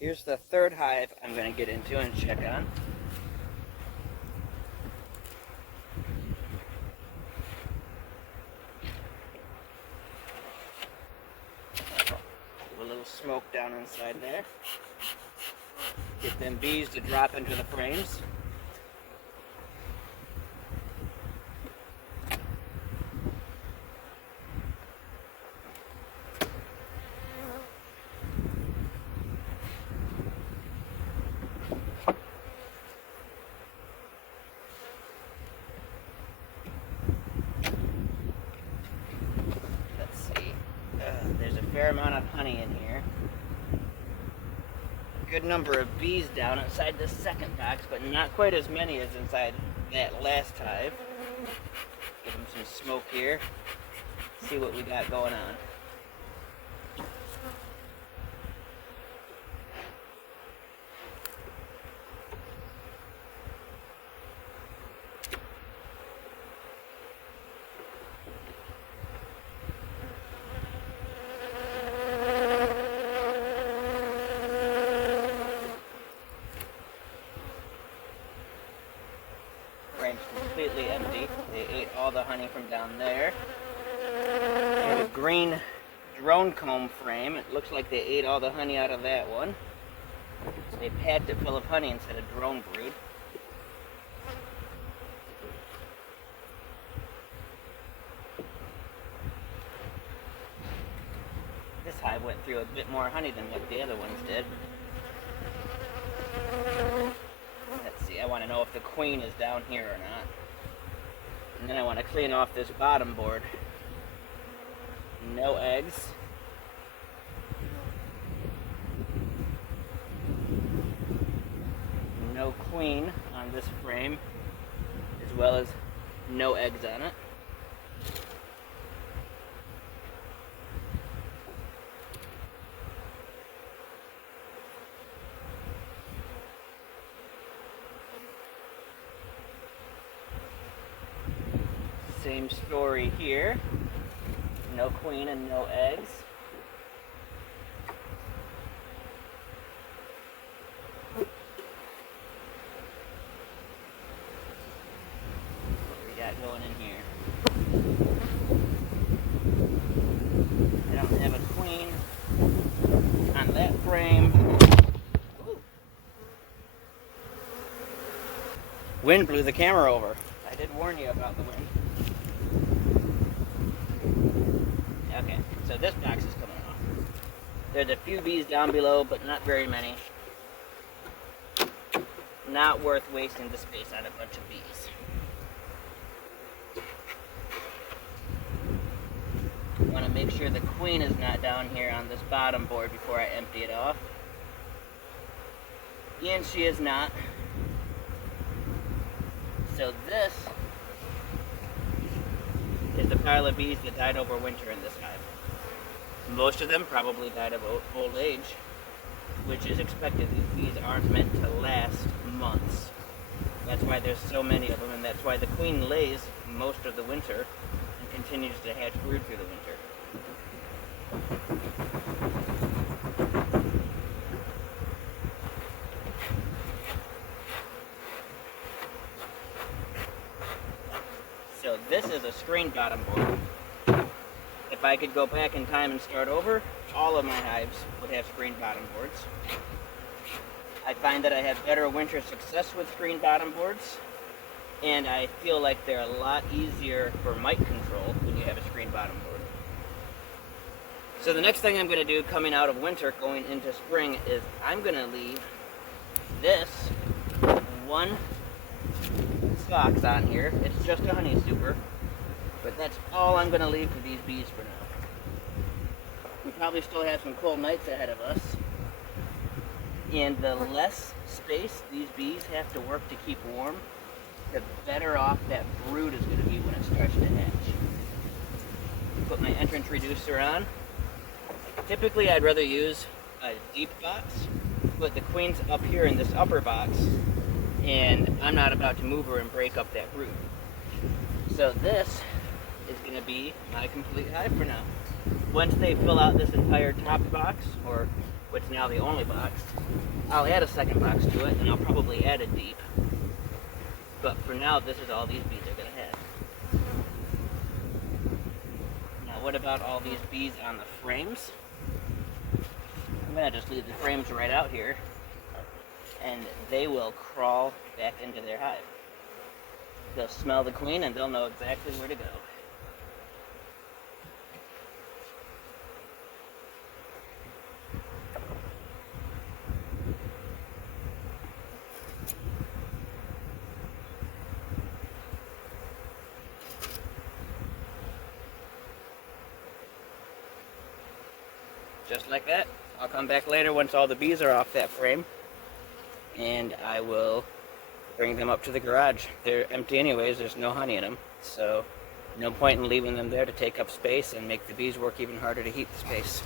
Here's the third hive I'm going to get into and check on. A little smoke down inside there. Get them bees to drop into the frames. There's a fair amount of honey in here. A good number of bees down inside this second box, but not quite as many as inside that last hive. Give them some smoke here. See what we got going on. Frame's completely empty. They ate all the honey from down there. And a green drone comb frame. It looks like they ate all the honey out of that one. So they packed it full of honey instead of drone brood. This hive went through a bit more honey than what the other ones did. Let's see, I want to know if the queen is down here or not. And then I want to clean off this bottom board. No eggs. No queen on this frame, as well as no eggs on it. Same story here. No queen and no eggs. What we got going in here? I don't have a queen on that frame. Ooh. Wind blew the camera over. I did warn you about the wind. Okay, so this box is coming off. There's a few bees down below, but not very many. Not worth wasting the space on a bunch of bees. I want to make sure the queen is not down here on this bottom board before I empty it off. And she is not. So this is the pile of bees that died over winter in this hive. Most of them probably died of old age, which is expected. These bees aren't meant to last months. That's why there's so many of them, and that's why the queen lays most of the winter and continues to hatch brood through the winter. So this is a screen bottom board. If I could go back in time and start over, all of my hives would have screen bottom boards. I find that I have better winter success with screen bottom boards, and I feel like they're a lot easier for mite control when you have a screen bottom board. So the next thing I'm going to do coming out of winter, going into spring, is I'm going to leave this one box on here. It's just a honey super, but that's all I'm going to leave for these bees for now. We probably still have some cold nights ahead of us, and the less space these bees have to work to keep warm, the better off that brood is going to be when it starts to hatch. Put my entrance reducer on. Typically I'd rather use a deep box, but the queen's up here in this upper box, and I'm not about to move her and break up that brood. So this is going to be my complete hive for now. Once they fill out this entire top box, or which is now the only box. I'll add a second box to it, and I'll probably add a deep. But for now, this is all these bees are going to have. Now, what about all these bees on the frames? I'm going to just leave the frames right out here, and they will crawl back into their hive. They'll smell the queen, and they'll know exactly where to go. Just like that. I'll come back later once all the bees are off that frame, and I will bring them up to the garage. They're empty anyways, there's no honey in them, so no point in leaving them there to take up space and make the bees work even harder to heat the space.